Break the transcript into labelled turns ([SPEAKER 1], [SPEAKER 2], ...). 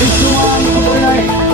[SPEAKER 1] It's the one for